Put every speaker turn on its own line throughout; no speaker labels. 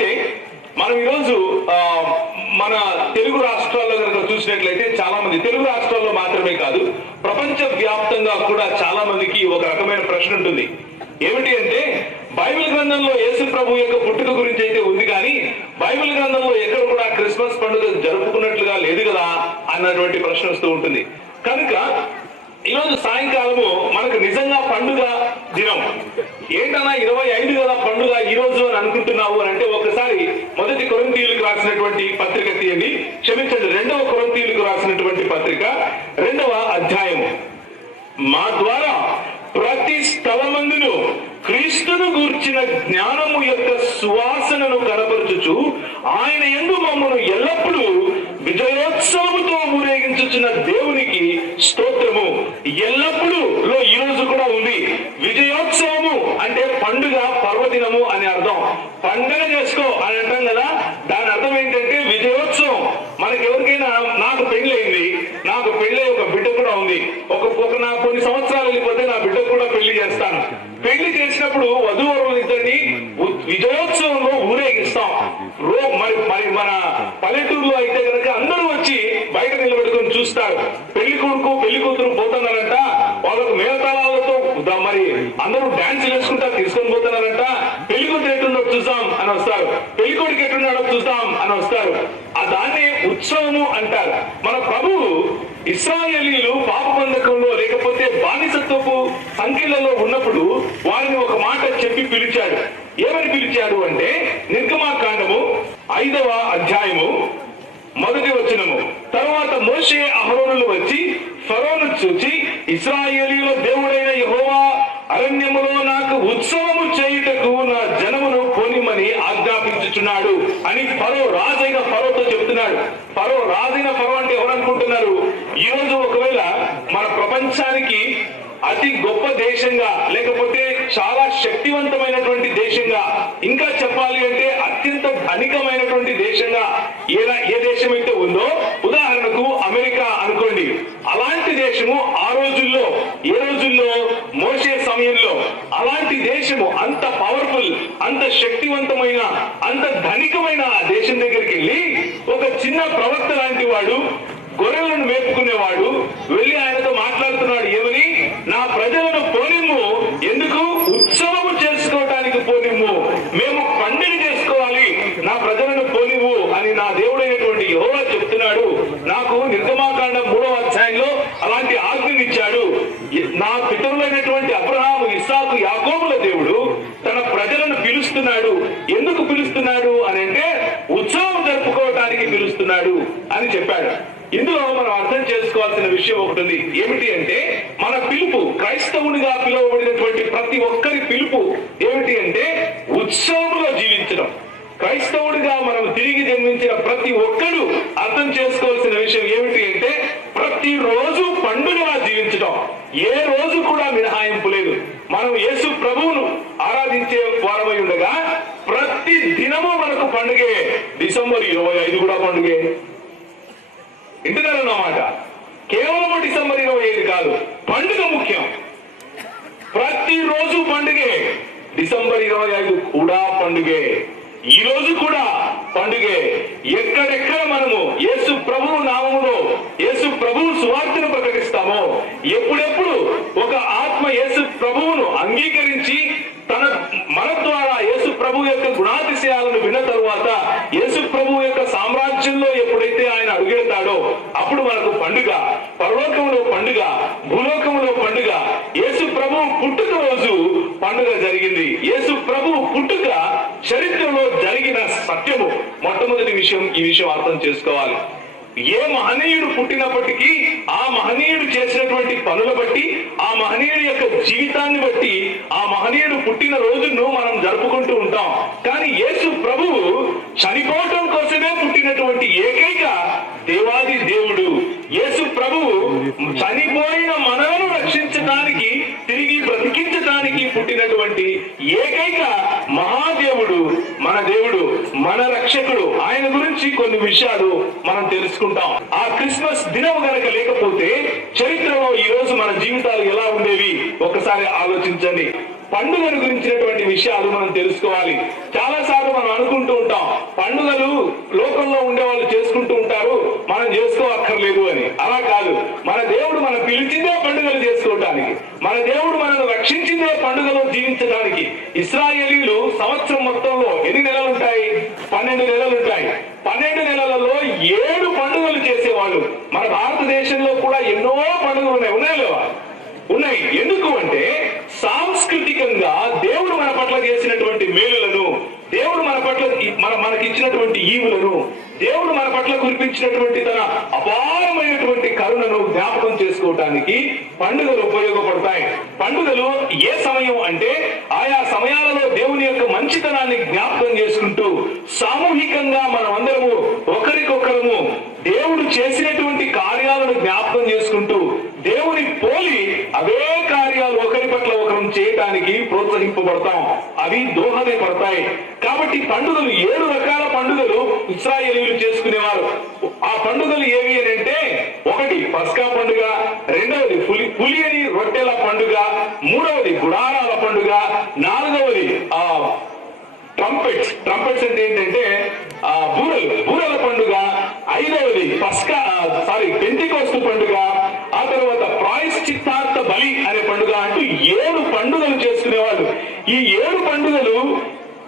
అయితే మనం ఈరోజు మన తెలుగు రాష్ట్రాల్లో కనుక చూసినట్లయితే చాలా మంది తెలుగు రాష్ట్రాల్లో మాత్రమే కాదు ప్రపంచ వ్యాప్తంగా కూడా చాలా మందికి ఒక రకమైన ప్రశ్న ఉంటుంది. ఏమిటి అంటే బైబిల్ గ్రంథంలో యేసు ప్రభు యొక్క పుట్టుక గురించి అయితే ఉంది కానీ బైబిల్ గ్రంథంలో ఎక్కడ కూడా క్రిస్మస్ పండుగ జరుపుకున్నట్లుగా లేదు కదా అన్నటువంటి ప్రశ్న వస్తూ ఉంటుంది. కనుక ఈరోజు సాయంకాలము మనకు నిజంగా పండుగ దినం. ఏంటన్నా ఇరవై ఐదు కదా పండుగ ఈ రోజు అని అనుకుంటున్నావు అని అంటే ఒకసారి మొదటి కొరంతీయులకు రాసినటువంటి పత్రిక తీయండి. క్షమించండి రెండవ కొరంతీయులకు రాసినటువంటి పత్రిక రెండవ అధ్యాయము. మా ద్వారా ప్రతి స్థలమందును క్రీస్తును గూర్చిన జ్ఞానము యొక్క సువాసనను కనపరచుచు ఆయన ఎందు మమ్మను ఎల్ల విజయోత్సవముతో ఊరేగించుచున్న దేవునికి స్తోత్రము ఎల్లప్పుడూ లో ఈ రోజు కూడా ఉంది విజయోత్సవము అంటే పండుగ పర్వదినము అని అర్థం పండుగ చేసుకో అని అంటాం కదా దాని అర్థం ఏంటంటే విజయోత్సవం మనకి ఎవరికైనా నాకు పెళ్ళయింది నాకు పెళ్ళి ఒక బిడ్డ కూడా ఉంది ఒక ఒక నా కొన్ని సంవత్సరాలు వెళ్ళిపోతే నా బిడ్డ కూడా పెళ్ళి చేస్తాను పెళ్ళి చేసినప్పుడు వధువరులు ఇద్దరిని ఉ- విజయోత్సవంలో ఊరేగిస్తాం రో మరి మరి మన పల్లెటూరులో అయితే కనుక అందరూ వచ్చి బయట నిలబెట్టుకొని చూస్తారు పెళ్ళి కొడుకు పెళ్ళి కూతురు పోతున్నారంట వాళ్ళకు మేళతాళాలతో ద- మరి అందరూ డాన్స్ వేసుకుంటా తీసుకొని పోతున్నారంట పెళ్ళి కూతురు ఎట్టున్నాడో చూస్తాం అని వస్తారు పెళ్ళి కొడుకు ఎట్టున్నాడో చూస్తాం అని ఆ దాన్ని ఉత్సవము అంటారు. మన ప్రభువు ఇస్రాయేలీలు పాపబంధకంలో లేకపోతే బానిసత్వపు సంఖ్యలలో ఉన్నప్పుడు వారిని ఒక మాట చెప్పి పిలిచాడు. ఏమని పిలిచాడు అంటే నిర్గమాకాండము ఐదవ అధ్యాయము మొదటి వచనము. తర్వాత మోషే అహరోనులు వచ్చి ఫరోను చూచి ఇస్రాయేలీలో దేవుడైన యహోవా అరణ్యములో నాకు ఉత్సవము చేయుటకు నా జనమును పోనిమని ఆజ్ఞాపించుచున్నాడు అని ఫరో రాజైన ఫరోతో చెప్తున్నాడు. ఫరో రాజైన ఫరో అంటే ఎవరనుకుంటున్నారు? ఈ రోజు ఒకవేళ మన ప్రపంచానికి అతి గొప్ప దేశంగా లేకపోతే చాలా శక్తివంతమైనటువంటి దేశంగా ఇంకా చెప్పాలి అంటే అత్యంత ధనికమైనటువంటి దేశంగా ఏ ఏ దేశం అయితే ఉందో ఉదాహరణకు అమెరికా అనుకోండి అలాంటి దేశము ఆ రోజుల్లో ఏ రోజుల్లో మోసే సమయంలో అలాంటి దేశము అంత పవర్ఫుల్ అంత శక్తివంతమైన అంత ధనికమైన ఆ దేశం దగ్గరికి వెళ్ళి ఒక చిన్న ప్రవక్త లాంటి వాడు గొర్రెలను మేపుకునేవాడు వెళ్ళి ఆయనతో మాట్లాడుతున్నాడు ఏమని నా ప్రజలను పోనిమ్ము ఎందుకు ఉత్సవము చేసుకోవటానికి పోనిమ్ము మేము పండుగ చేసుకోవాలి నా ప్రజలను పోనివ్వు అని నా దేవుడైనటువంటి యెహోవా చెప్తున్నాడు నాకు నిర్గమాకాండం మూడవ అధ్యాయంలో అలాంటి ఆజ్ఞనిచ్చాడు నా పితరులైనటువంటి అబ్రహాము ఇస్సాకు యాకోబుల దేవుడు తన ప్రజలను పిలుస్తున్నాడు ఎందుకు పిలుస్తున్నాడు అని అంటే ఉత్సవం జరుపుకోవటానికి పిలుస్తున్నాడు అని చెప్పాడు ఇందులో మనం అర్థం విషయం ఒకటి ఉంది. ఏమిటి అంటే మన పిలుపు క్రైస్తవునిగా పిలువబడినటువంటి ప్రతి ఒక్కరి పిలుపు ఏమిటి అంటే ఉత్సవంలో జీవించడం. క్రైస్తవుడిగా మనం తిరిగి జన్మించిన ప్రతి ఒక్కరు అర్థం చేసుకోవాల్సిన విషయం ఏమిటి అంటే ప్రతిరోజు పండుగగా పండుగలా జీవించడం. ఏ రోజు కూడా మినహాయింపు లేదు. మనం యేసు ప్రభువును ఆరాధించే వారమై ఉండగా ప్రతి దినము మనకు పండుగే. డిసెంబర్ ఇరవై ఐదు కూడా పండుగే. వింటున్నారన్నమాట కేవలం డిసెంబర్ ఇరవై ఐదు కాదు పండుగ ముఖ్యం. ప్రతిరోజు పండుగే డిసెంబర్ ఇరవై ఐదు కూడా పండుగే. ఈ రోజు కూడా పండుగే. ఎక్కడెక్కడ మనము యేసు ప్రభువు నామములో యేసు ప్రభువు సువార్తను ప్రకటిస్తామో ఎప్పుడెప్పుడు ఒక ఆత్మ యేసు ప్రభువును అంగీకరించి తన మన ద్వారా యేసు ప్రభు యొక్క గుణాతిశయాలను విన్న తరువాత యేసు ప్రభు యొక్క సామ్రాజ్యంలో ఎప్పుడైతే ఆయన అడుగెడతాడో అప్పుడు మనకు పండుగ. విషయం అర్థం చేసుకోవాలి. ఏ మహనీయుడు పుట్టినప్పటికీ ఆ మహనీయుడు చేసినటువంటి పనుల బట్టి ఆ మహనీయుడి యొక్క జీవితాన్ని బట్టి ఆ మహనీయుడు పుట్టిన రోజును మనం జరుపుకుంటూ ఉంటాం. కానీ యేసు ప్రభువు చనిపోవటం కోసమే పుట్టినటువంటి ఏకైక దేవాది దేవుడు. యేసు ప్రభువు చనిపోయిన మనలను రక్షించడానికి తిరిగి బ్రతికించడానికి పుట్టినటువంటి ఏకైక మహాదేవుడు మన దేవుడు మన గురించి కొన్ని విషయాలు మనం తెలుసుకుంటాం. ఆ క్రిస్మస్ దినం గనక లేకపోతే చరిత్రలో ఈ రోజు మన జీవితాలు ఎలా ఉండేవి? ఒకసారి ఆలోచించండి. పండుగల గురించినటువంటి విషయాలు మనం తెలుసుకోవాలి. చాలా సార్లు మనం అనుకుంటూ ఉంటాం పండుగలు లోకంలో ఉండే వాళ్ళు చేసుకుంటూ ఉంటారు మనం చేసుకోవక్కర్లేదు అని. అలా కాదు. మన దేవుడు మనం పిలిచిందే పండుగలు చేసుకోవటానికి. మన దేవుడు మనల్ని రక్షించిందే పండుగలో జీవించడానికి ఇస్రాయేలీలు సంవత్సరం మొత్తంలో ఎన్ని నెలలు ఉంటాయి? పన్నెండు నెలలు ఉంటాయి. పన్నెండు నెలలలో ఏడు పండుగలు చేసేవాళ్ళు. మన భారతదేశంలో కూడా ఎన్నో పండుగలు ఉన్నాయి. ఉన్నాయి లేవా? ఉన్నాయి. ఎందుకు అంటే పట్ల చేసినటువంటి మేలులను దేవుడు మన పట్ల మన మనకి ఇచ్చినటువంటి ఈవులను దేవుడు మన పట్ల కురిపించినటువంటి తన అపారమైనటువంటి కరుణను జ్ఞాపకం చేసుకోవటానికి పండుగలు ఉపయోగపడతాయి. పండుగలు ఏ సమయం అంటే ఆయా సమయాలలో దేవుని యొక్క మంచితనాన్ని జ్ఞాపకం చేసుకుంటూ సామూహికంగా మనం అందరము ఒకరికొకరము దేవుడు చేసినటువంటి కార్యాలను జ్ఞాపకం చేసుకుంటూ దేవుని పోలి అవే చేయటానికి ప్రోత్సహింపబడతాం. అవి దోహదపడతాయి కాబట్టి పండుగలు ఏడు రకాల పండుగలు ఇస్రాయేలీలు చేసుకునేవారు. ఆ పండుగలు ఏవి అని అంటే ఒకటి పస్కా పండుగ రెండవది పులి పులియని రొట్టెల పండుగ మూడవది గుడారాల పండుగ నాలుగవది ఆ ట్రంపెట్స్. ట్రంపెట్స్ అంటే ఏంటంటే ఆ బూరలు. బూరల పండుగ ఐదవది పస్కా సారీ పెంతికోస్తు పండుగ ఆ తర్వాత ప్రాయశ్చిత్తార్థ బలి అనే పండుగ అంటూ ఏడు పండుగలు చేసుకునేవాళ్ళు. ఈ ఏడు పండుగలు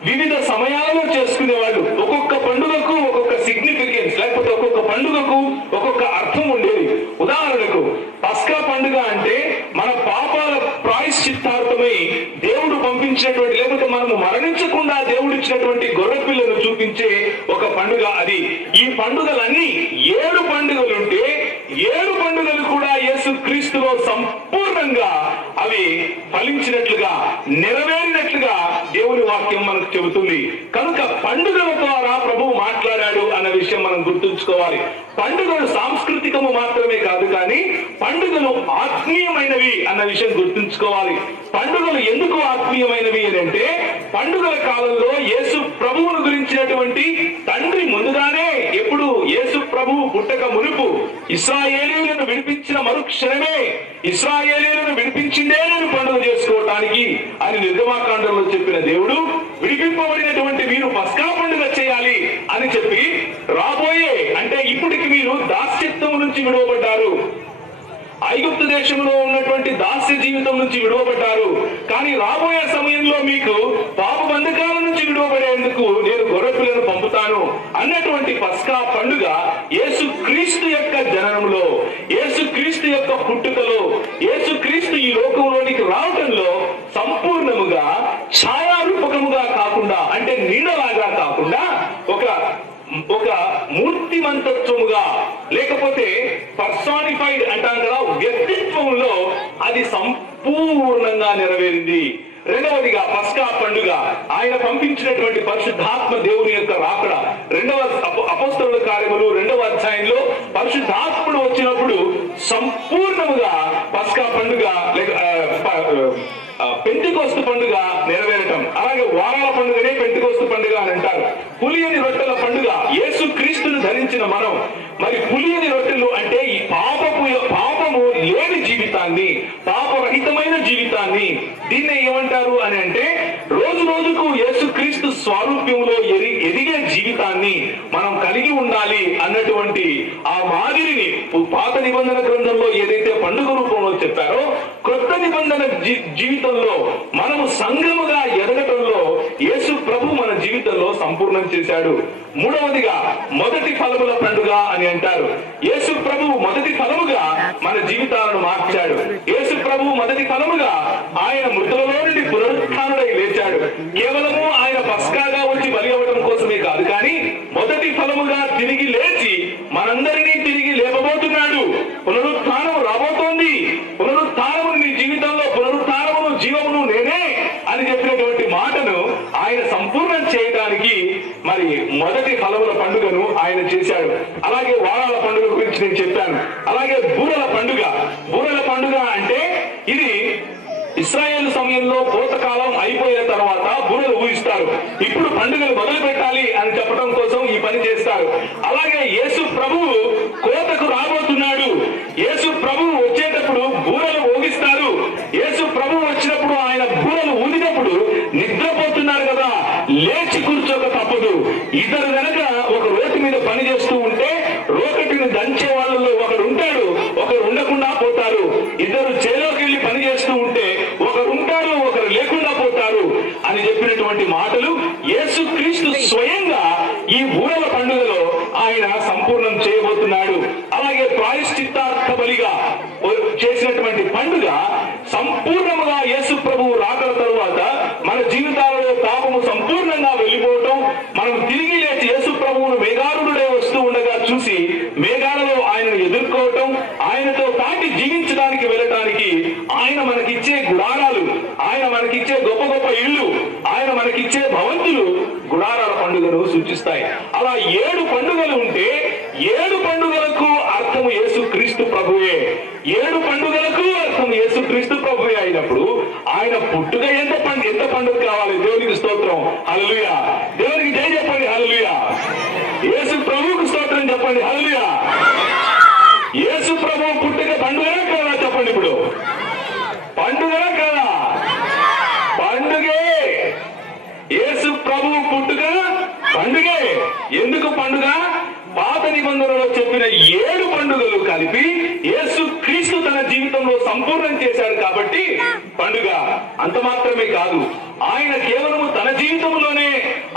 వివిధ సమయాలలో చేసుకునేవాళ్ళు. ఒక్కొక్క పండుగకు ఒక్కొక్క సిగ్నిఫికెన్స్ లేకపోతే ఒక్కొక్క పండుగకు ఒక్కొక్క అర్థం ఉండేది. ఉదాహరణకు పస్కా పండుగ అంటే మన పాపాల ప్రాయశ్చిత్తార్థమై దేవుడు పంపించినటువంటి లేకపోతే మనము మరణించకుండా దేవుడు ఇచ్చినటువంటి గొర్రెపిల్లను చూపించే ఒక పండుగ అది. ఈ పండుగలన్నీ ఏడు పండుగలుంటే ఏడు పండుగలు కూడా యేసు క్రీస్తులో సంపూర్ణంగా అవి ఫలించినట్లుగా నెరవేరినట్లుగా దేవుని వాక్యం మనకు చెబుతుంది. కనుక పండుగల ద్వారా ప్రభువు మాట్లాడాడు అన్న విషయం మనం గుర్తుంచుకోవాలి. పండుగలు సాంస్కృతికము మాత్రమే కాదు కానీ పండుగలు ఆత్మీయమైనవి అన్న విషయం గుర్తుంచుకోవాలి. పండుగలు ఎందుకు ఆత్మీయమైనవి అని అంటే పండుగల కాలంలో యేసు ప్రభువును గురించినటువంటి తండ్రి ముందుగానే ఎప్పుడు యేసు ప్రభువు పుట్టక మునుపు ఇస్రాయేలీలను విడిపించిన మరుక్షణమే ఇస్రాయేలీలను విడిపించిందే నేను పండుగ చేసుకోవటానికి అని నిర్గమాకాండంలో చెప్పిన దేవుడు విడిపింపబడినటువంటి మీరు పస్కా పండుగ చేయాలి అని చెప్పి రాబోయే అంటే ఇప్పటికి మీరు దాస్యత్వం నుంచి విడవబడ్డారు. ఐగుప్తు దేశంలో ఉన్నటువంటి దాస్య జీవితం నుంచి విడువబడ్డారు. కానీ రాబోయే సమయంలో మీకు పాప బంధకాల పులియని రొట్టెల పండుగ యేసు క్రీస్తును ధరించిన మనం. మరి పులియని రొట్టెలు అంటే ఈ పాపపు పాపము లేని జీవితాన్ని పాపరహితమైన జీవితాన్ని. దీన్నే ఏమంటారు అని అంటే రోజు రోజుకు యేసు క్రీస్తు స్వారూప్యంలో ఎరి ఎదిగే జీవితాన్ని మనం కలిగి ఉండాలి అన్నటువంటి ఆ మాదిరిని పాత నిబంధన గ్రంథంలో ఏదైతే పండుగ రూపంలో చెప్పారో క్రొత్త నిబంధన జీవితంలో మనము సంఘముగా ఎదగటంలో యేసు ప్రభు మన జీవితంలో సంపూర్ణం చేశాడు. మూడవదిగా మొదటి ఫలముల పండుగ అని అంటారు. యేసు ప్రభు మొదటి ఫలముగా మన జీవితాలను మార్చాడు. యేసు ప్రభు మొదటి ఫలముగా ఆయన మృతులలో నుండి పునరుత్డై లేచాడు. కేవలము ఆయన పస్కాగా వచ్చి బలి అవ్వడం కోసమే కాదు కానీ మొదటి ఫలముగా తిరిగి లేచి మనందరినీ తిరిగి లేపబోతున్నాడు పునరుత్థానం రాబోతోంది పునరుత్థానము నీ జీవితంలో పునరుత్థానమును జీవమును నేనే అని చెప్పినటువంటి మాటను ఆయన సంపూర్ణం చేయడానికి మరి మొదటి ఫలముల పండుగను ఆయన చేశాడు అలాగే వారాల పండుగ గురించి నేను చెప్పాను అలాగే బూరల పండుగ బూరల పండుగ అంటే ఇది ఇస్రాయేల్ సమయంలో కోతకాలం అయిపోయిన తర్వాత బూరలు ఊహిస్తారు ఇప్పుడు పండుగలు మొదలు పెట్టాలి అని చెప్పడం కోసం ఈ పని చేస్తారు అలాగే యేసు ప్రభువు కోతకు రాబోతున్నాడు యేసు ప్రభువు వచ్చేటప్పుడు బూరలు ఊగిస్తారు యేసు ప్రభువు వచ్చినప్పుడు ఆయన బూరలు ఊదినప్పుడు నిద్రపోతున్నారు కదా లేచి కూర్చోక తప్పదు ఇద్దరు గనక ఒక రోడ్డు మీద పని చేస్తూ ఉంటే రోకటిని దంచే వాళ్ళలో ఒకడు ఉంటాడు. ఒకరు ఉండకుండా పోతారు. ఇద్దరు అర్థము యేసు క్రీస్తు ప్రభువే. ఏడు పండుగలకు అర్థం యేసు క్రీస్తు ప్రభువే అయినప్పుడు ఆయన పుట్టుక ఎంత పండు ఎంత పండుగ కావాలి? దేవునికి స్తోత్రం. హల్లెలూయా. దేవునికి జయ చెప్పండి హల్లెలూయా. యేసు ప్రభువుకు స్తోత్రం చెప్పండి హల్లెలూయా. యేసు ప్రభు పుట్టుక పండుగ కాదా చెప్పండి ఇప్పుడు? పండుగ కాదా? పండుగే. యేసు ప్రభు పుట్టుక పండుగే. ఎందుకు పండుగ? పాత నిబంధనలో చెప్పిన ఏడు పండుగలు కలిపి యేసు క్రీస్తు తన జీవితంలో సంపూర్ణం చేశాడు కాబట్టి పండుగ అంత మాత్రమే కాదు. ఆయన కేవలము తన జీవితంలోనే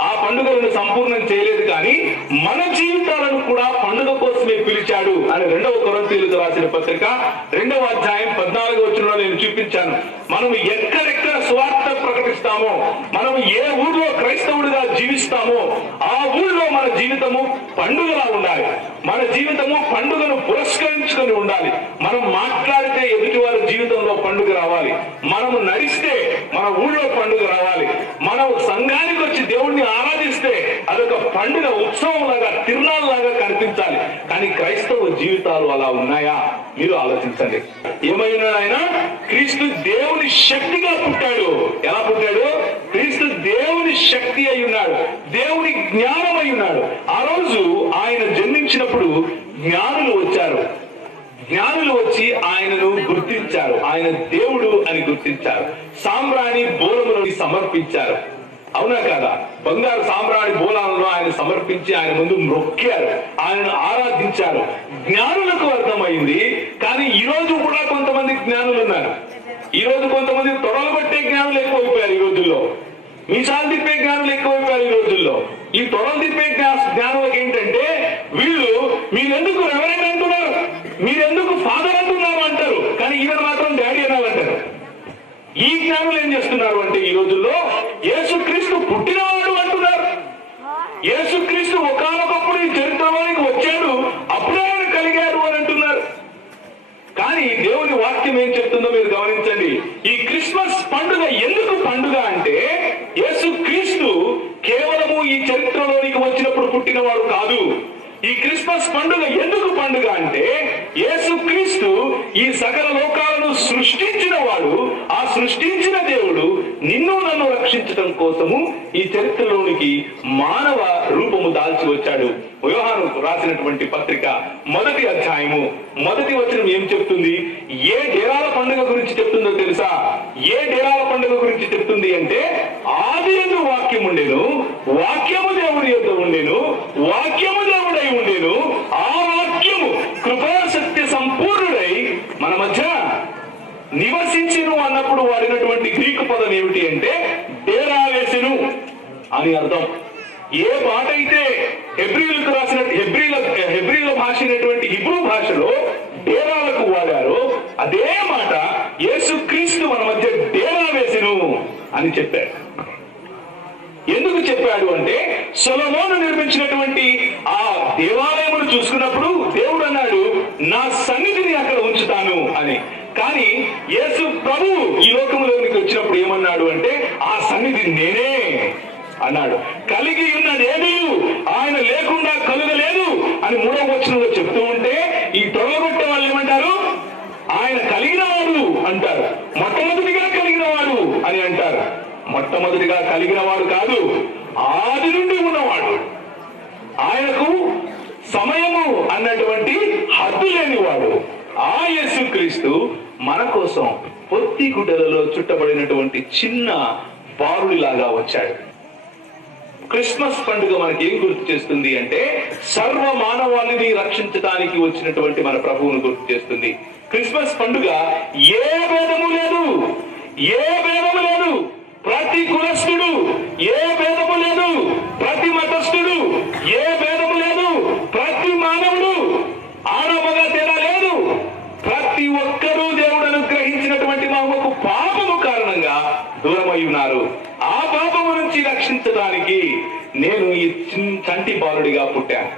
ఆ పండుగలను సంపూర్ణం చేయలేదు కానీ మన జీవితాలను కూడా పండుగ కోసమే పిలిచాడు అని రెండవ కొరంతీలకు రాసిన పత్రిక రెండవ అధ్యాయం పద్నాలుగు వచ్చిన నేను చూపించాను. మనం ఎక్కడెక్కడ జీవిస్తామో మనం ఏ ఊర్లో క్రైస్తవుడిగా జీవిస్తామో ఆ ఊర్లో మన జీవితము పండుగలా ఉండాలి. మన జీవితము పండుగను పురస్కరించుకొని ఉండాలి. మనం మాట్లాడితే ఎదుటి వారి జీవితంలో పండుగ రావాలి. మనము నడిస్తే మన ఊళ్ళో పండుగ రావాలి. మనం సంఘానికి వచ్చి దేవుణ్ణి ఆరాధిస్తే అదొక పండుగ ఉత్సవం లాగా తిరునాళ్ళ లాగా కనిపించాలి. కానీ క్రైస్తవ జీవితాలు అలా ఉన్నాయా? మీరు ఆలోచించండి. ఏమైనా ఆయన క్రీస్తు దేవుని శక్తిగా పుట్టాడు. ఎలా పుట్టాడు? ఉన్నాడు క్రీస్తు దేవుని శక్తి అయి ఉన్నాడు. దేవుని జ్ఞానం అయి ఉన్నాడు. ఆ రోజు ఆయన జన్మించినప్పుడు జ్ఞానులు వచ్చారు. జ్ఞానులు వచ్చి ఆయనను గుర్తించారు. ఆయన దేవుడు అని గుర్తించారు. సాంబ్రాణి బోలములను సమర్పించారు. అవునా కదా? బంగారు సాంబ్రాణి బోలాలను ఆయన సమర్పించి ఆయన ముందు మొక్కారు. ఆయనను ఆరాధించారు. జ్ఞానులకు అర్థమైంది. కానీ ఈ రోజు కూడా కొంతమంది జ్ఞానులు ఉన్నారు. ఈ రోజు కొంతమంది తొడలు పట్టే జ్ఞానులు ఎక్కువైపోయారు ఈ రోజుల్లో. మీసాలు తిప్పే జ్ఞానులు ఎక్కువైపోయారు ఈ రోజుల్లో. ఈ తొడలు తిప్పే జ్ఞానులకు ఏంటంటే వీళ్ళు మీరెందుకు ఎవరైనా అంటున్నారు? మీరెందుకు ఫాదర్ అంటున్నారు అంటారు? కానీ ఈయన మాత్రం డాడీ అనాలంటారు ఈ జ్ఞానులు ఏం చేస్తున్నారు అంటే ఈ రోజుల్లో యేసుక్రీస్తు పుట్టినవాడు అంటున్నారు. యేసుక్రీస్తు ఒకనొకప్పుడు ఈ చరిత్రలోనికి వచ్చాడు. అప్పుడే ఆయన కలిగాడు అని అంటున్నారు. కానీ దేవుని వాక్యం ఏం చెప్తుందో మీరు గమనించండి ఈ క్రిస్మస్ పండుగ ఎందుకు పండుగ అంటే యేసు క్రీస్తు కేవలము ఈ చరిత్రలోనికి వచ్చినప్పుడు పుట్టినవాడు కాదు. ఈ క్రిస్మస్ పండుగ ఎందుకు పండుగ అంటే యేసుక్రీస్తు ఈ సకల లోకాలను సృష్టించిన వాడు ఆ సృష్టించిన దేవుడు నిన్ను నన్ను రక్షించడం కోసము ఈ చరిత్రలోనికి మానవ రూపము దాల్చి వచ్చాడు. వ్యవహారం రాసినటువంటి పత్రిక మొదటి అధ్యాయము. మొదటి వచనం ఏం చెప్తుంది? ఏ డేరాల పండుగ గురించి చెప్తుందో తెలుసా? ఏ డేరాల పండుగ గురించి చెప్తుంది అంటే ఆది ఎందు వాక్యం ఉండేను వాక్యము దేవుడి యొక్క ఉండేను వాక్యము దేవుడు అయి ఉండేను ఆ వాక్యము కృపాశక్తి సంపూర్ణుడై మన మధ్య నివసించను అన్నప్పుడు వాడినటువంటి గ్రీకు పదం ఏమిటి అంటే డేరా వేసెను అని అర్థం ఏ పాట అయితే హెబ్రిలకు రాసిన హెబ్రిల హెబ్రిల భాష హిబ్రూ భాషలో డేరాలకు వాడారో అదే మాట యేసుక్రీస్తు మన మధ్య డేరా వేసెను అని చెప్పారు ఎందుకు చెప్పాడు అంటే సొలమోను నిర్మించినటువంటి ఆ దేవాలయమును చూసుకున్నప్పుడు దేవుడు అన్నాడు నా సన్నిధిని అక్కడ ఉంచుతాను అని. కానీ యేసు ప్రభు ఈ లోకంలోనికి వచ్చినప్పుడు ఏమన్నాడు అంటే ఆ సన్నిధి నేనే అన్నాడు. కలిగి ఉన్నదేమీ ఆయన లేకుండా కలుగలేదు అని మూడవ వచనంలో చెప్తూ ఉంటే ఈ తొలగొట్టే వాళ్ళు ఏమంటారు? ఆయన కలిగిన వాడు అంటారు. మొట్టమొదటిగా కలిగిన వాడు అని అంటారు. మొట్టమొదటిగా కలిగిన వాడు కాదు ఆది నుండి ఉన్నవాడు. ఆయనకు సమయము అన్నటువంటి హద్దు లేనివాడు. ఆ యేసుక్రీస్తు మన కోసం పొత్తి గుడ్డలలో చుట్టబడినటువంటి చిన్న బారుడిలాగా వచ్చాడు. క్రిస్మస్ పండుగ మనకి ఏం గుర్తు చేస్తుంది అంటే సర్వ మానవాళిని రక్షించడానికి వచ్చినటువంటి మన ప్రభువును గుర్తు చేస్తుంది. క్రిస్మస్ పండుగ ఏ భేదము లేదు. ఏ భేదము లేదు. ప్రతి కులస్థుడు ఏ భేదము లేదు ప్రతి మతస్థుడు ఏ భేదము లేదు ప్రతి మానవుడు ఆరోపగా తేడా లేదు. ప్రతి ఒక్కరూ దేవుడు అనుగ్రహించినటువంటి మామకు పాపము కారణంగా దూరమై ఉన్నారు. ఆ పాపము నుంచి రక్షించడానికి నేను ఈ చంటి బాలుడిగా పుట్టాను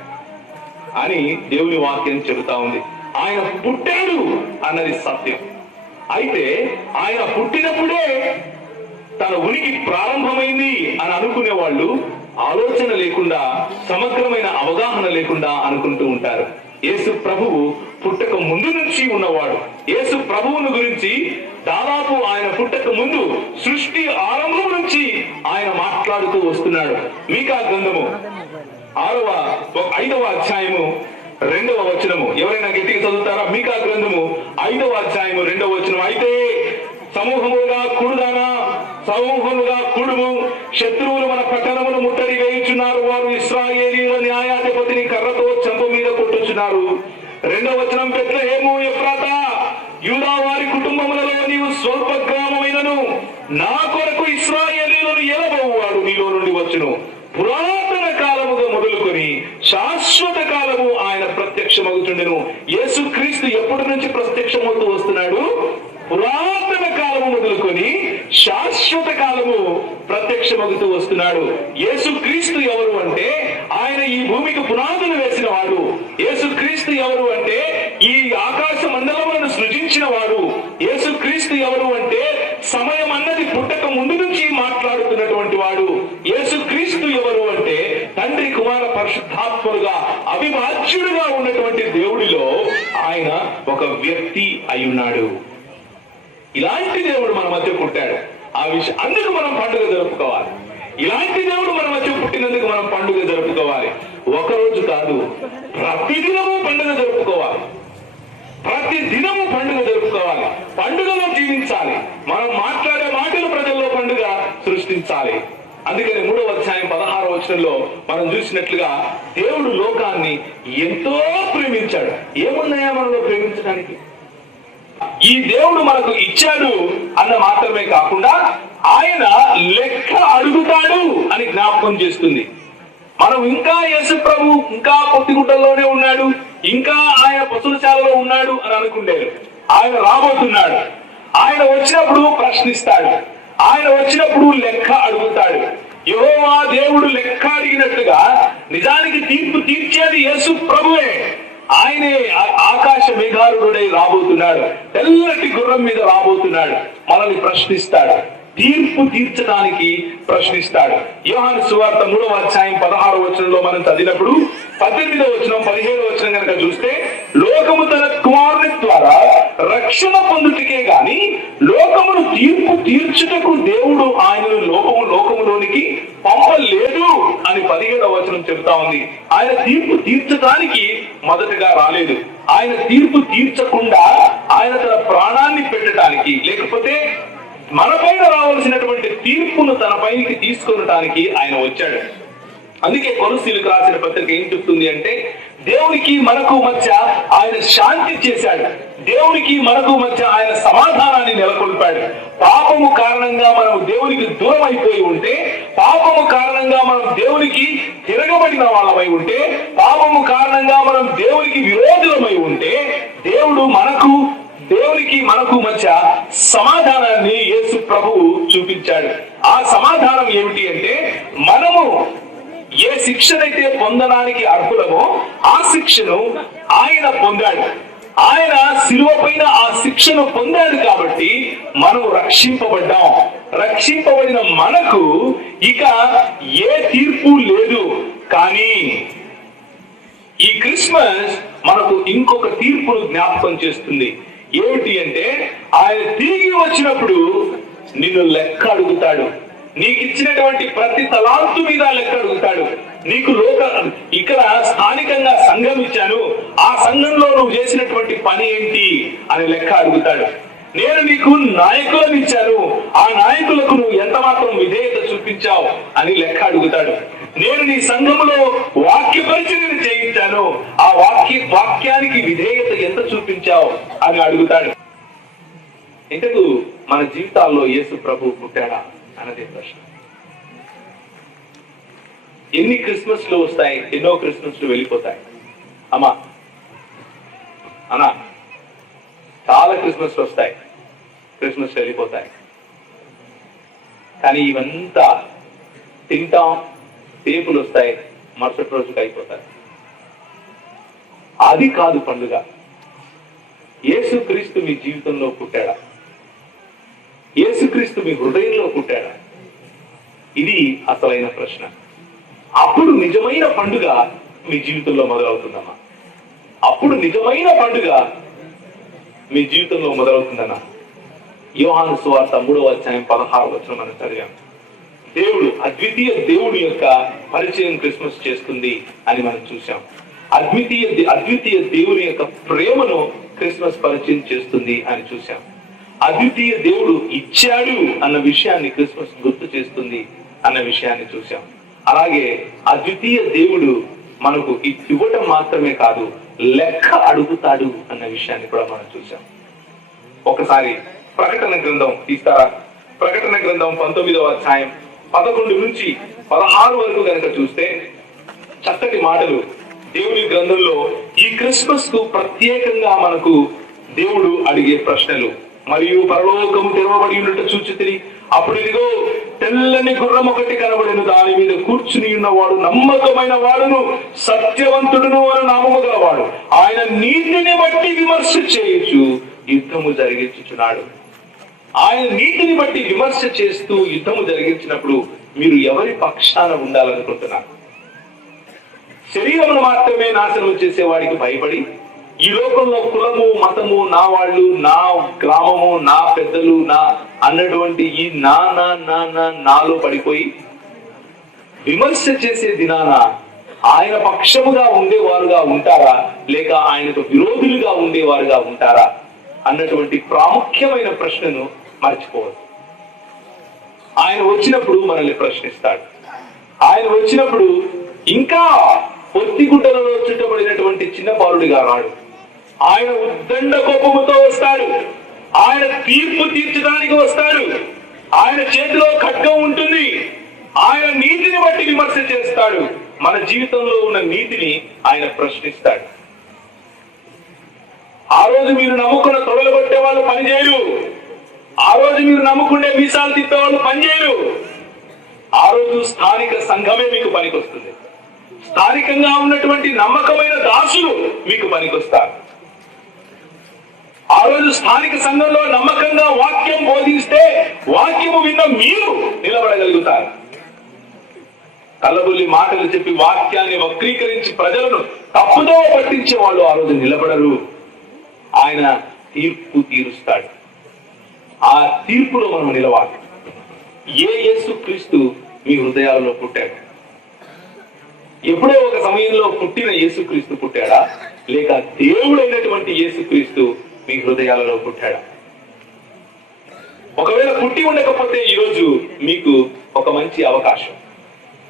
అని దేవుని వాక్యం చెబుతా ఉంది. ఆయన పుట్టాడు అన్నది సత్యం. అయితే ఆయన పుట్టినప్పుడే తన ఉనికి ప్రారంభమైంది అని అనుకునే వాళ్ళు ఆలోచన లేకుండా సమగ్రమైన అవగాహన లేకుండా అనుకుంటూ ఉంటారు. యేసు ప్రభువు పుట్టక ముందు నుంచి ఉన్నవాడు. యేసు ప్రభువును గురించి దాదాపు ఆయన పుట్టక ముందు సృష్టి ఆరంభం నుంచి ఆయన మాట్లాడుతూ వస్తున్నాడు. మీకా గ్రంథము? ఆరవ ఐదవ అధ్యాయము రెండవ వచనము. ఎవరైనా గట్టిగా చదువుతారా? మీకా గ్రంథము? ఐదవ అధ్యాయము రెండవ వచనం అయితే సమూహముగా కూడుదానా? సమూహముగా కూడుము. శత్రువులు మన పట్టణమును ముట్టడి వేయుచున్నారు. వారు ఇస్రాయేలీల న్యాయాధిపతిని కర్రతో చంప మీద కొట్టుచున్నారు. రెండవ వచనం కుమార పరిశుద్ధాత్మలుగా అవిభాజ్యుడుగా ఉన్నటువంటి దేవుడిలో ఆయన ఒక వ్యక్తి అయ్యున్నాడు. ఇలాంటి దేవుడు మన మధ్య పుట్టాడు. ఆ విషయం అందుకు మనం పండుగ జరుపుకోవాలి. ఇలాంటి దేవుడు మన మధ్య పుట్టినందుకు మనం పండుగ జరుపుకోవాలి. ఒకరోజు కాదు ప్రతిదినము పండుగ జరుపుకోవాలి. ప్రతి దినము పండుగ జరుపుకోవాలి. పండుగలో జీవించాలి. మనం మాట్లాడే మాటలు ప్రజల్లో పండుగ సృష్టించాలి. అందుకని మూడవ అధ్యాయం పదహారవ వచనంలో మనం చూసినట్లుగా దేవుడు లోకాన్ని ఎంతో ప్రేమించాడు. ఏమున్నాయా మనలో ప్రేమించడానికి? ఈ దేవుడు మనకు ఇచ్చాడు అన్న మాత్రమే కాకుండా ఆయన లెక్క అడుగుతాడు అని జ్ఞాపకం చేస్తుంది. మనం ఇంకా యేసు ప్రభు ఇంకా పొత్తిగుట్టల్లోనే ఉన్నాడు ఇంకా ఆయన పశుశాలలో ఉన్నాడు అని అనుకునేరు ఆయన రాబోతున్నాడు. ఆయన వచ్చినప్పుడు ప్రశ్నిస్తాడు. ఆయన వచ్చినప్పుడు లెక్క అడుగుతాడు. యహోవా దేవుడు లెక్క అడిగినట్టుగా నిజానికి తీర్పు తీర్చేది యేసు ప్రభువే. ఆయనే ఆ- ఆకాశ మేఘారుడై రాబోతున్నాడు. తెల్లటి గుర్రం మీద రాబోతున్నాడు. మనల్ని ప్రశ్నిస్తాడు. తీర్పు తీర్చడానికి ప్రశ్నిస్తాడు. యోహాను సువార్త మూడవ అధ్యాయం పదహారు వచనంలో మనం చదివినప్పుడు పద్దెనిమిదవ వచనం పదిహేడు వచనం కనుక చూస్తే లోకము తన కుమారుని ద్వారా రక్షణ పొందుటకే గాని లోకమును తీర్పు తీర్చుటకు దేవుడు ఆయనను లోకము లోకములోనికి పంపలేదు అని పదిహేడవ వచనం చెబుతా ఉంది. ఆయన తీర్పు తీర్చడానికి మొదటగా రాలేదు. ఆయన తీర్పు తీర్చకుండా ఆయన తన ప్రాణాన్ని పెట్టడానికి లేకపోతే మన పైన రావాల్సినటువంటి తీర్పును తన పైకి తీసుకొనటానికి ఆయన వచ్చాడు. అందుకే కొలుసీలకు రాసిన పత్రిక ఏం చెప్తుంది అంటే దేవునికి మనకు మధ్య ఆయన శాంతి చేశాడు. దేవునికి మనకు మధ్య ఆయన సమాధానాన్ని నెలకొల్పాడు. పాపము కారణంగా మనం దేవునికి దూరం అయిపోయి ఉంటే పాపము కారణంగా మనం దేవునికి తిరగబడిన వాళ్ళమై ఉంటే పాపము కారణంగా మనం దేవునికి విరోధులమై ఉంటే దేవుడు మనకు దేవునికి మనకు మధ్య సమాధానాన్ని యేసు ప్రభువు చూపించాడు. ఆ సమాధానం ఏమిటి అంటే మనము ఏ శిక్షనైతే పొందడానికి అర్హులమో ఆ శిక్షను ఆయన పొందాడు. ఆయన శిలువ పైన ఆ శిక్షను పొందాడు కాబట్టి మనం రక్షింపబడ్డాం. రక్షింపబడిన మనకు ఇక ఏ తీర్పు లేదు. కానీ ఈ క్రిస్మస్ మనకు ఇంకొక తీర్పును జ్ఞాపకం చేస్తుంది. ఏమిటి అంటే ఆయన తిరిగి వచ్చినప్పుడు నిన్ను లెక్క అడుగుతాడు. నీకు ఇచ్చినటువంటి ప్రతి తలాంతు మీద లెక్క అడుగుతాడు. నీకు లోక ఇక్కడ స్థానికంగా సంఘం ఇచ్చాను. ఆ సంఘంలో నువ్వు చేసినటువంటి పని ఏంటి అని లెక్క అడుగుతాడు. నేను నీకు నాయకులను ఇచ్చాను ఆ నాయకులకు నువ్వు ఎంత మాత్రం విధేయత చూపించావు అని లెక్క అడుగుతాడు. నేను నీ సంఘములో వాక్య పరిచయం చేయించాను. ఆ వాక్య వాక్యానికి విధేయత ఎంత చూపించావు అని అడుగుతాడు. ఇంతకు మన జీవితాల్లో యేసు ప్రభు పుట్టాడా? అన్నదే ప్రశ్న. ఎన్ని క్రిస్మస్లు వస్తాయి? ఎన్నో క్రిస్మస్లు వెళ్ళిపోతాయి. అమ్మా. అన్నా. చాలా క్రిస్మస్ వస్తాయి. క్రిస్మస్ వెళ్ళిపోతాయి. కానీ ఇవంతా తింటాం టేపులు వస్తాయి మరుసటి రోజుకి అయిపోతాయి. అది కాదు పండుగ. యేసుక్రీస్తు మీ జీవితంలో పుట్టాడా? యేసుక్రీస్తు మీ హృదయంలో పుట్టాడా? ఇది అసలైన ప్రశ్న. అప్పుడు నిజమైన పండుగ మీ జీవితంలో మొదలవుతుందమ్మా. అప్పుడు నిజమైన పండుగ మీ జీవితంలో మొదలవుతుందన్న. యోహాను సువార్త మూడవ అధ్యాయం పదహారు వచ్చిన మనం చదివాం. దేవుడు అద్వితీయ దేవుడి యొక్క పరిచయం క్రిస్మస్ చేస్తుంది అని మనం చూసాం అద్వితీయ అద్వితీయ దేవుని యొక్క ప్రేమను క్రిస్మస్ పరిచయం చేస్తుంది అని చూసాం అద్వితీయ దేవుడు ఇచ్చాడు అన్న విషయాన్ని క్రిస్మస్ గుర్తు చేస్తుంది అన్న విషయాన్ని చూసాం అలాగే అద్వితీయ దేవుడు మనకు ఇవ్వటం మాత్రమే కాదు లెక్క అడుగుతాడు అన్న విషయాన్ని కూడా మనం చూసాం ఒకసారి ప్రకటన గ్రంథం తీస్తారా? ప్రకటన గ్రంథం పంతొమ్మిదవ అధ్యాయం పదకొండు నుంచి పదహారు వరకు కనుక చూస్తే చక్కటి మాటలు దేవుని గ్రంథంలో ఈ క్రిస్మస్కు ప్రత్యేకంగా మనకు దేవుడు అడిగే ప్రశ్నలు మరియు పరలోకము తెరవబడి ఉన్నట్టు చూచి అప్పుడు ఇదిగో తెల్లని గుర్రం ఒకటి కనబడిన. దాని మీద కూర్చుని ఉన్నవాడు నమ్మకమైన వాడును సత్యవంతుడును అని నామము గలవాడు. ఆయన నీతిని బట్టి విమర్శ చేయొచ్చు యుద్ధము జరిగించుచున్నాడు. ఆయన నీతిని బట్టి విమర్శ చేస్తూ యుద్ధము జరిగించినప్పుడు మీరు ఎవరి పక్షాన ఉండాలనుకుంటున్నారు? శరీరమును మాత్రమే నాశనం చేసేవాడికి భయపడి ఈ లోకంలో కులము మతము నా వాళ్ళు నా గ్రామము నా పెద్దలు నా అన్నటువంటి ఈ నా నా నా నా నాలో పడిపోయి విమర్శ చేసే దినాన ఆయన పక్షముగా ఉండేవారుగా ఉంటారా? లేక ఆయనకు విరోధులుగా ఉండేవారుగా ఉంటారా? అన్నటువంటి ప్రాముఖ్యమైన ప్రశ్నను మర్చిపోవద్దు. ఆయన వచ్చినప్పుడు మనల్ని ప్రశ్నిస్తాడు. ఆయన వచ్చినప్పుడు ఇంకా పొత్తిగుడ్డలలో చుట్టబడినటువంటి చిన్న బాలుడిగా రాడు. ఆయన ఉద్దండ కోపముతో వస్తాడు. ఆయన తీర్పు తీర్చడానికి వస్తాడు. ఆయన చేతిలో ఖడ్గం ఉంటుంది. ఆయన నీతిని బట్టి విమర్శ చేస్తాడు. మన జీవితంలో ఉన్న నీతిని ఆయన ప్రశ్నిస్తాడు. ఆ రోజు మీరు నమ్ముకున్న తొడలు కొట్టే వాళ్ళు పనిచేయరు ఆ రోజు మీరు నమ్ముకునే మీసాలు తిప్పే వాళ్ళు పనిచేయరు ఆ రోజు స్థానిక సంఘమే మీకు పనికొస్తుంది. స్థానికంగా ఉన్నటువంటి నమ్మకమైన దాసులు మీకు పనికొస్తారు. ఆ రోజు స్థానిక సంఘంలో నమ్మకంగా వాక్యం బోధిస్తే వాక్యము విన్న మీరు నిలబడగలుగుతారు. కల్లబుల్లి మాటలు చెప్పి వాక్యాన్ని వక్రీకరించి ప్రజలను తప్పుదో పట్టించే వాళ్ళు ఆ రోజు నిలబడరు. ఆయన తీర్పు తీరుస్తాడు. ఆ తీర్పులో మనం నిలవాలి. ఏ యేసు క్రీస్తు మీ హృదయాలలో పుట్టాడు? ఎప్పుడో ఒక సమయంలో పుట్టిన యేసుక్రీస్తు పుట్టాడా? లేక దేవుడైనటువంటి యేసుక్రీస్తు మీ హృదయాలలో పుట్టాడా. ఒకవేళ పుట్టి ఉండకపోతే ఈరోజు మీకు ఒక మంచి అవకాశం.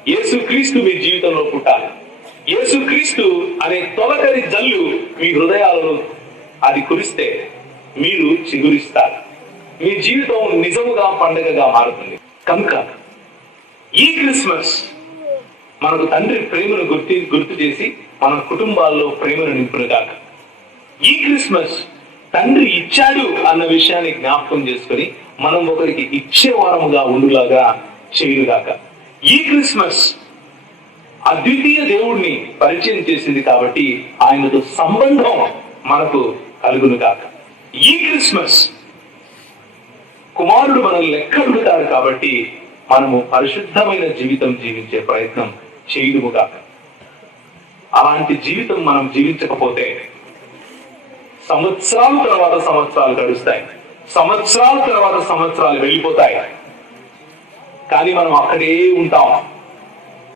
యేసుక్రీస్తు మీ జీవితంలో పుట్టాలి. యేసుక్రీస్తు అనే తొలకరి జల్లు మీ హృదయాలలో అది కురిస్తే మీరు చిగురిస్తారు. మీ జీవితం నిజముగా పండగగా మారుతుంది. కనుక ఈ క్రిస్మస్ మనకు తండ్రి ప్రేమను గుర్తి గుర్తు చేసి మన కుటుంబాల్లో ప్రేమను నింపునుగాక. ఈ క్రిస్మస్ తండ్రి ఇచ్చాడు అన్న విషయాన్ని జ్ఞాపకం చేసుకొని మనం ఒకరికి ఇచ్చే వారముగా ఉండులాగా చేయుగాక ఈ క్రిస్మస్ అద్వితీయ దేవుడిని పరిచయం చేసింది కాబట్టి ఆయనతో సంబంధం మనకు కలుగును కాక ఈ క్రిస్మస్ కుమారుడు మనల్ని లెక్కడుగుతాడు కాబట్టి మనము పరిశుద్ధమైన జీవితం జీవించే ప్రయత్నం చేయడుము కాక అలాంటి జీవితం మనం జీవించకపోతే సంవత్సరాల తర్వాత సంవత్సరాలు గడుస్తాయి. సంవత్సరాల తర్వాత సంవత్సరాలు వెళ్ళిపోతాయి. కానీ మనం అక్కడే ఉంటాం.